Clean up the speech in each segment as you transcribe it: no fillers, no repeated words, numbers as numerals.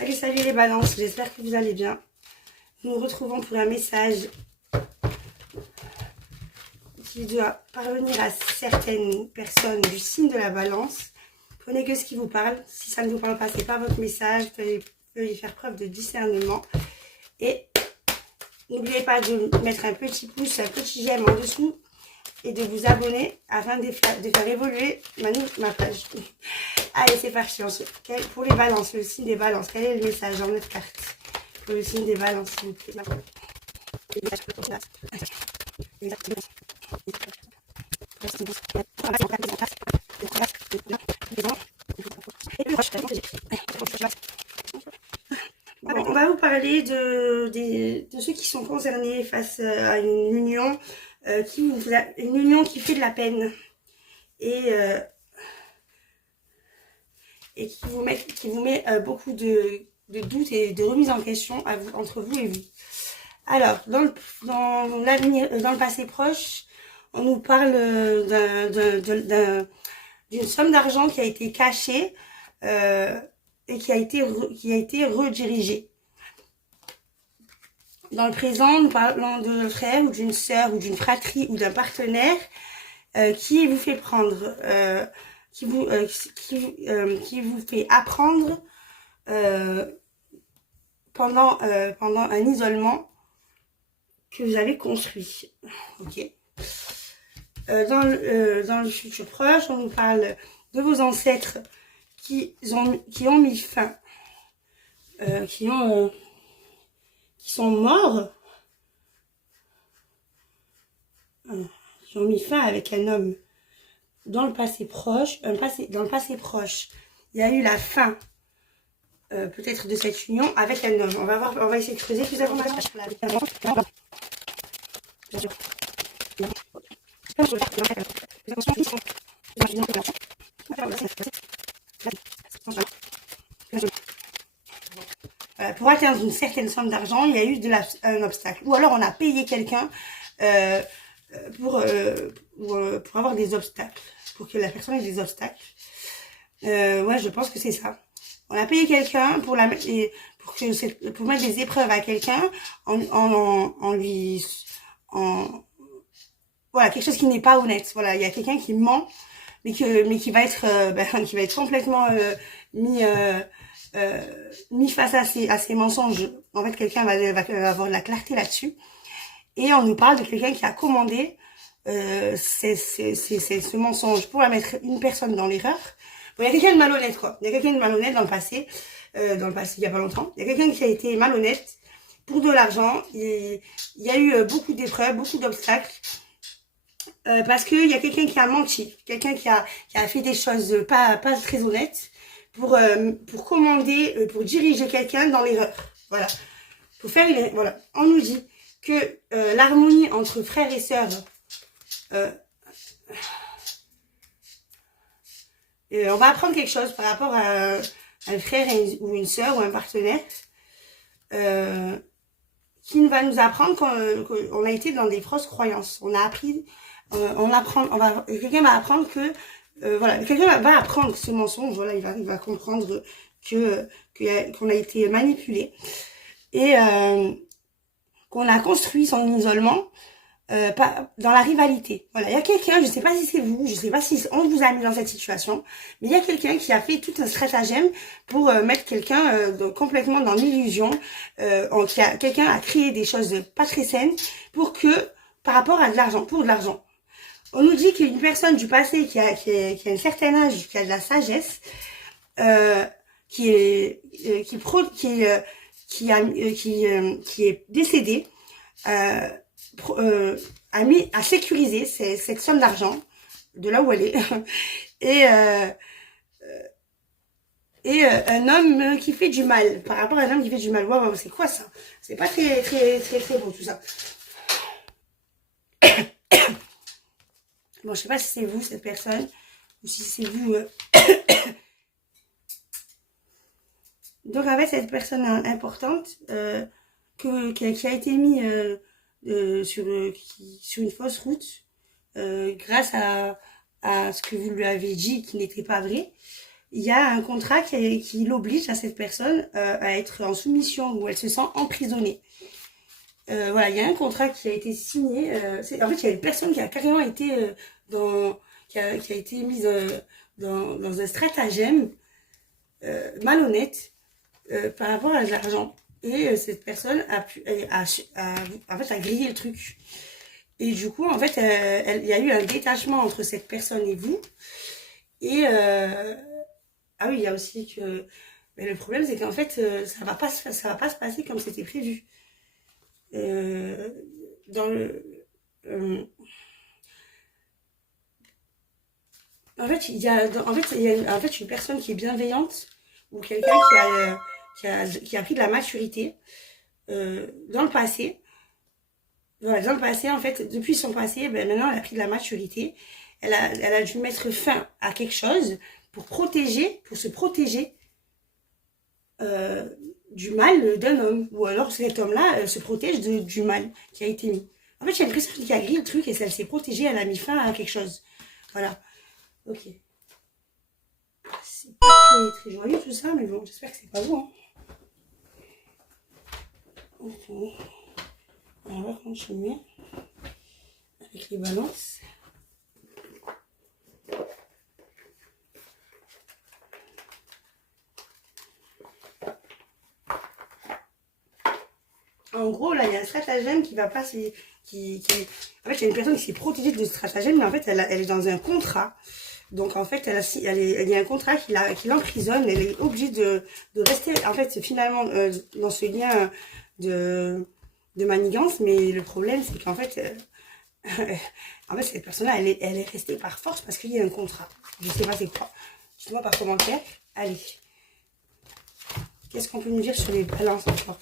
Salut les balances, j'espère que vous allez bien. Nous nous retrouvons pour un message qui doit parvenir à certaines personnes du signe de la balance. Prenez que ce qui vous parle. Si ça ne vous parle pas, c'est pas votre message. Vous pouvez faire preuve de discernement. Et n'oubliez pas de mettre un petit pouce, un petit j'aime en dessous et de vous abonner afin de faire évoluer ma page. Allez, c'est parti. Pour les balances, le signe des balances, quel est le message dans notre carte? Pour le signe des balances, s'il vous plaît. On va vous parler de ceux qui sont concernés face à une union, une union qui fait de la peine et qui vous met beaucoup de doutes et de remise en question entre vous et vous. Alors, dans le passé proche, on nous parle d'une somme d'argent qui a été cachée et qui a été redirigée. Dans le présent, nous parlons d'un frère ou d'une sœur ou d'une fratrie ou d'un partenaire qui vous fait prendre, qui vous fait apprendre pendant un isolement que vous avez construit. Ok. Dans le futur proche, on nous parle de vos ancêtres qui ont mis fin, qui sont morts, qui ont mis fin avec un homme dans le passé proche. Dans le passé proche, il y a eu la fin peut-être de cette union avec un homme. On va essayer de creuser plus d'informations. Pour atteindre une certaine somme d'argent, il y a eu un obstacle. Ou alors on a payé quelqu'un pour avoir des obstacles, pour que la personne ait des obstacles. Ouais, je pense que c'est ça. On a payé quelqu'un pour mettre des épreuves à quelqu'un voilà, quelque chose qui n'est pas honnête. Voilà, il y a quelqu'un qui ment, mais qui va être complètement mis face à ces mensonges. En fait, quelqu'un va avoir de la clarté là-dessus. Et on nous parle de quelqu'un qui a commandé ce mensonge pour mettre une personne dans l'erreur. Bon, il y a quelqu'un de malhonnête, quoi. Il y a quelqu'un de malhonnête dans le passé, il y a pas longtemps. Il y a quelqu'un qui a été malhonnête pour de l'argent. Il y a eu beaucoup d'épreuves, beaucoup d'obstacles. Parce qu'il y a quelqu'un qui a menti, quelqu'un qui a fait des choses pas très honnêtes pour commander, pour diriger quelqu'un dans l'erreur. Voilà. Voilà. On nous dit que l'harmonie entre frères et sœurs, on va apprendre quelque chose par rapport à un frère ou une sœur ou un partenaire qui va nous apprendre qu'on a été dans des fausses croyances. On a appris, quelqu'un va apprendre que voilà, quelqu'un va apprendre ce mensonge. Voilà, il va comprendre qu'on a été manipulé et qu'on a construit son isolement dans la rivalité. Voilà, il y a quelqu'un, je sais pas si c'est vous, je sais pas si on vous a mis dans cette situation, mais il y a quelqu'un qui a fait tout un stratagème pour mettre quelqu'un complètement dans l'illusion. Quelqu'un a créé des choses pas très saines par rapport à de l'argent, pour de l'argent. On nous dit qu'une personne du passé qui a un certain âge, qui a de la sagesse, qui est décédé, a sécurisé cette somme d'argent de là où elle est et un homme qui fait du mal, par rapport à un homme qui fait du mal. Waouh, c'est quoi ça? C'est pas très beau tout ça. Bon, je sais pas si c'est vous cette personne ou si c'est vous. Donc en fait, cette personne importante qui a été mise sur une fausse route grâce à ce que vous lui avez dit qui n'était pas vrai. il y a un contrat qui l'oblige à cette personne à être en soumission, où elle se sent emprisonnée. Voilà, il y a un contrat qui a été signé. En fait, il y a une personne qui a carrément été qui a été mise dans un stratagème malhonnête par rapport à l'argent. Et cette personne en fait, a grillé le truc. Et du coup, en fait, il y a eu un détachement entre cette personne et vous. Et ah oui, il y a aussi que... Mais le problème, c'est qu'en fait, ça va pas se passer comme c'était prévu. Dans le... en fait, en fait, une personne qui est bienveillante ou quelqu'un qui a pris de la maturité dans le passé. Voilà, dans le passé, en fait, depuis son passé, ben, maintenant, elle a pris de la maturité. Elle a dû mettre fin à quelque chose pour se protéger du mal d'un homme. Ou alors cet homme-là se protège du mal qui a été mis. En fait, il y a une personne qui a grillé le truc et elle s'est protégée, elle a mis fin à quelque chose. Voilà. Ok. C'est pas très joyeux tout ça, mais bon, j'espère que c'est pas vous. Hein. Ok. On va continuer avec les balances. En gros, là, il y a un stratagème qui va passer. En fait, il y a une personne qui s'est protégée de ce stratagème, mais en fait, elle est dans un contrat. Donc, en fait, il y a un contrat qui l'emprisonne. Elle est obligée de rester, en fait, finalement, dans ce lien de manigance. Mais le problème, c'est qu'en fait, en fait, cette personne-là, elle est restée par force parce qu'il y a un contrat. Je sais pas c'est quoi. Dites-moi par commentaire. Allez. Qu'est-ce qu'on peut nous dire sur les balances encore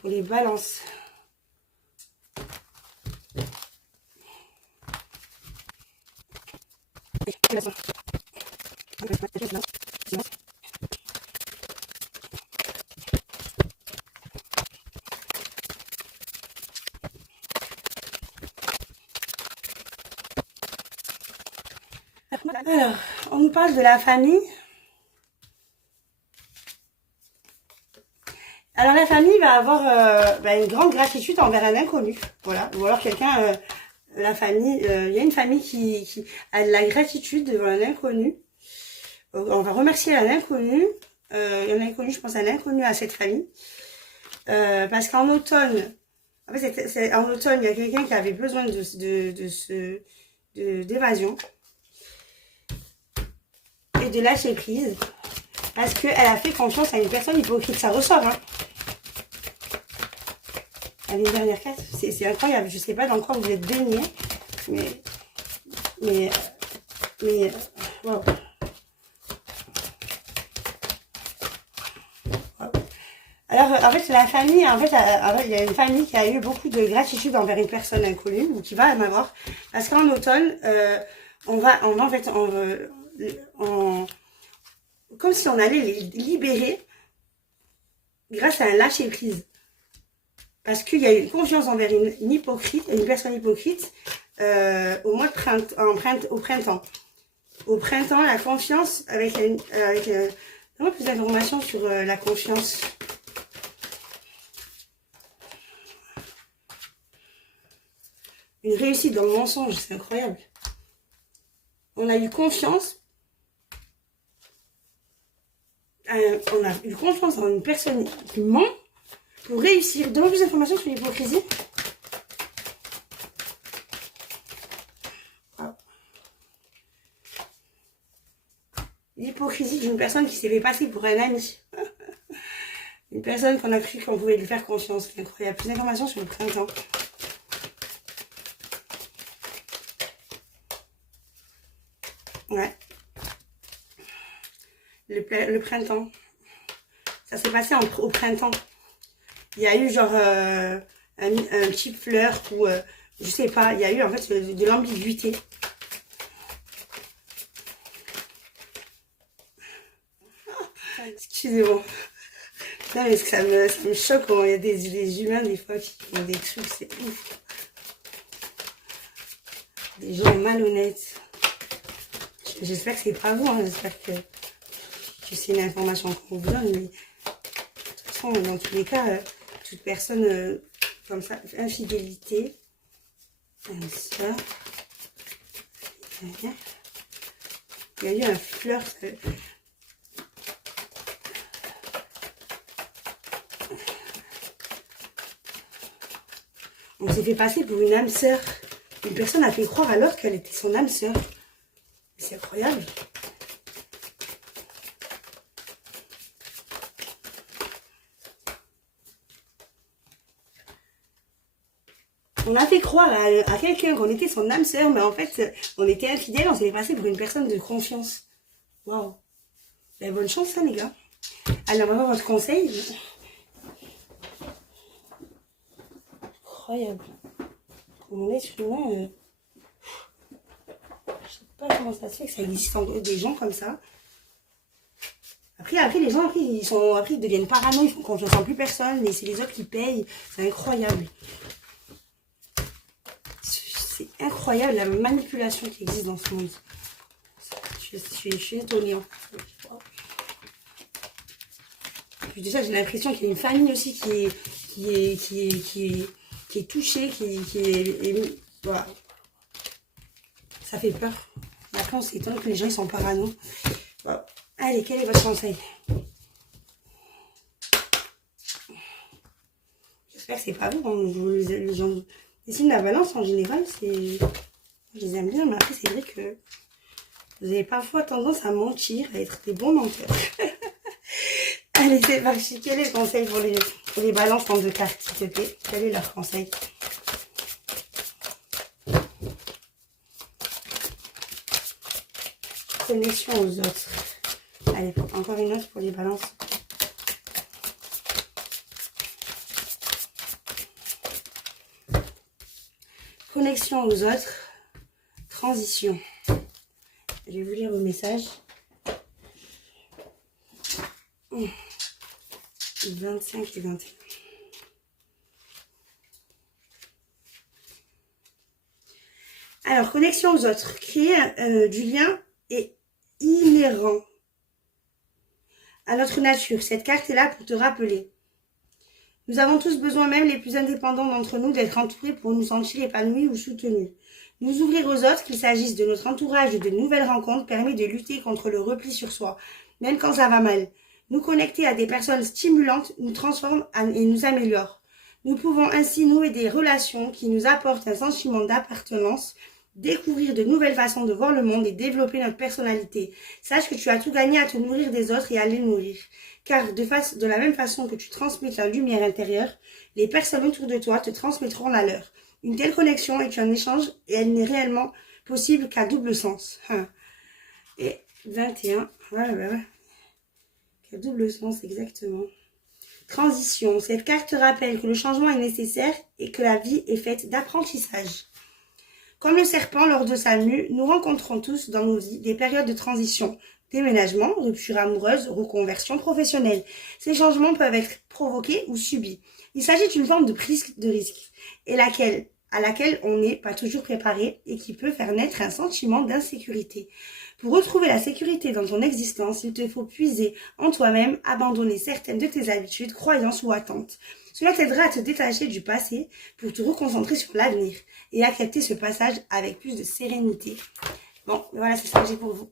pour les balances? Alors, on nous parle de la famille. Alors, la famille va avoir une grande gratitude envers un inconnu. Voilà. Ou alors quelqu'un, la famille, il y a une famille qui a de la gratitude devant un inconnu. On va remercier un inconnu. Un inconnu, je pense à un inconnu à cette famille. Parce qu'en automne, en fait, en automne, il y a quelqu'un qui avait besoin d'évasion et de lâcher prise. Parce qu'elle a fait confiance à une personne hypocrite. Ça ressort, hein. Allez, une dernière carte. C'est incroyable. Je sais pas dans quoi vous êtes baigné. Mais wow. Alors, en fait, la famille, en fait, il y a une famille qui a eu beaucoup de gratitude envers une personne inconnue, ou qui va en avoir. Parce qu'en automne, on va en fait, comme si on allait les libérer grâce à un lâcher prise. Parce qu'il y a une confiance envers une personne hypocrite, au mois de au printemps. Au printemps, la confiance donne-moi plus d'informations sur la confiance. Une réussite dans le mensonge, c'est incroyable. On a eu confiance. On a eu confiance en une personne qui ment pour réussir. Donne-moi plus d'informations sur l'hypocrisie. L'hypocrisie d'une personne qui s'est fait passer pour un ami. Une personne qu'on a cru qu'on pouvait lui faire confiance. C'est incroyable. Plus d'informations sur le printemps. Ouais. Le printemps. Ça s'est passé au printemps. Il y a eu genre un petit fleur ou je sais pas. Il y a eu en fait de l'ambiguïté. Excusez-moi. Non mais ça me choque quand il y a des humains des fois qui font des trucs, c'est ouf. Des gens malhonnêtes. Je J'espère que c'est pas vous, hein. J'espère que c'est une information qu'on vous donne, mais de toute façon, dans tous les cas, toute personne comme ça, infidélité, ça, il y a eu un fleur, ça, on s'est fait passer pour une âme sœur. Une personne a fait croire alors qu'elle était son âme sœur. C'est incroyable. On a fait croire à quelqu'un qu'on était son âme sœur, mais en fait, on était infidèle, on s'est fait passer pour une personne de confiance. Waouh. Bonne chance, hein, les gars. Allez, on va voir votre conseil. Incroyable. Mon être humain, je sais pas comment ça se fait que ça existe des gens comme ça. Après les gens, après, ils deviennent parano, ils font confiance en plus personne, mais c'est les autres qui payent. C'est incroyable. C'est incroyable la manipulation qui existe dans ce monde. Je suis étonnée. Puis déjà, j'ai l'impression qu'il y a une famille aussi qui est touchée, voilà. Ça fait peur. Après, on s'étonne que les gens ils sont parano. Voilà. Allez, quel est votre conseil? J'espère que c'est pas vous. Les gens dessine la balance en général, je les aime bien, mais après c'est vrai que vous avez parfois tendance à mentir, à être des bons menteurs. Allez, c'est parti. Quel est le conseil pour les balances en 2 cartes, s'il te plaît? Quel est leur conseil? Connexion aux autres. Allez, encore une autre pour les balances. Connexion aux autres. Transition. Je vais vous lire vos messages. 25 et 21. Alors, connexion aux autres. Créer du lien est inhérent à notre nature. Cette carte est là pour te rappeler. Nous avons tous besoin, même les plus indépendants d'entre nous, d'être entourés pour nous sentir épanouis ou soutenus. Nous ouvrir aux autres, qu'il s'agisse de notre entourage ou de nouvelles rencontres, permet de lutter contre le repli sur soi, même quand ça va mal. Nous connecter à des personnes stimulantes nous transforme et nous améliore. Nous pouvons ainsi nouer des relations qui nous apportent un sentiment d'appartenance, découvrir de nouvelles façons de voir le monde et développer notre personnalité. Sache que tu as tout gagné à te nourrir des autres et à les nourrir. Car de la même façon que tu transmets la lumière intérieure, les personnes autour de toi te transmettront la leur. Une telle connexion est un échange et elle n'est réellement possible qu'à double sens. Et 21, ouais. Qu'à double sens, exactement. Transition. Cette carte rappelle que le changement est nécessaire et que la vie est faite d'apprentissage. Comme le serpent lors de sa mue, nous rencontrons tous dans nos vies des périodes de transition, déménagement, rupture amoureuse, reconversion professionnelle. Ces changements peuvent être provoqués ou subis. Il s'agit d'une forme de prise de risque à laquelle on n'est pas toujours préparé et qui peut faire naître un sentiment d'insécurité. Pour retrouver la sécurité dans ton existence, il te faut puiser en toi-même, abandonner certaines de tes habitudes, croyances ou attentes. Cela t'aidera à te détacher du passé pour te reconcentrer sur l'avenir et accepter ce passage avec plus de sérénité. Bon, voilà, c'est ce que j'ai pour vous.